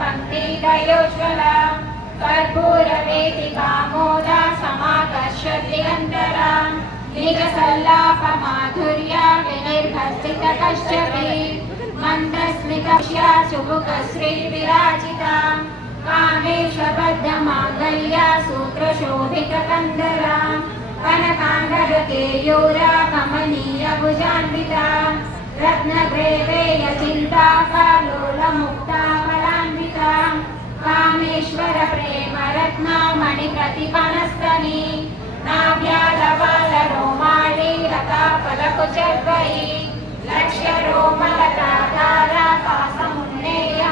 पंक्तिदयोज्ज्वला कर्पूरवेदिकामोदा समाकर्षद्दिगन्तरा निजसल्लापमाधुर्या विनिर्भर्सितकश्यपि मन्दस्मितस्या सुमुखश्रीविराजिता कामेशबद्धमाङ्गल्या सूत्रशोभितकन्दरा कनकाङ्गदकेयूरा कमनीयभुजान्विता रत्नग्रेवेयचिन्ता कालोलमुक्तामलान्विता Kameshwar Prem रत्नामणिप्रतिपनस्तनी नाभ्याधबालरोमाणी लताफलकुचर्वयी लक्ष्यरोमलताधारा पासमुन्नेया